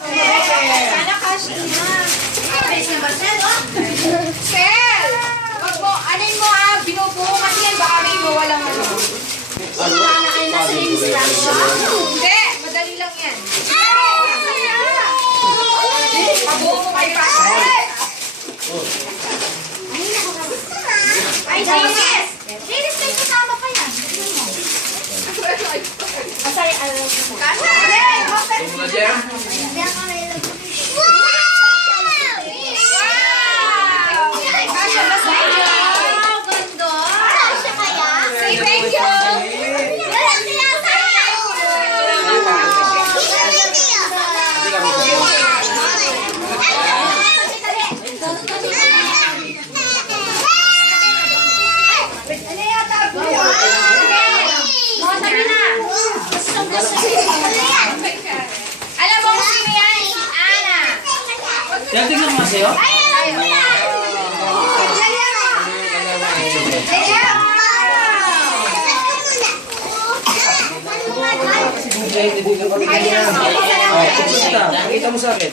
Sana cash na. Sel! Wag mo, anin mo binubuo kasi yan, baka may mawalang ano. Hindi, madali lang yan. Pabuo mo kay Pastor. Ay, Dennis! Dennis, may kasama pa yan. Sorry, Kasha! Kasha, basta ito. Ganda. Kasha kaya? Say thank you. Alam mo kung sino yan? Si Ana. Yan, tingnan mo sa'yo. Kita mo sa akin.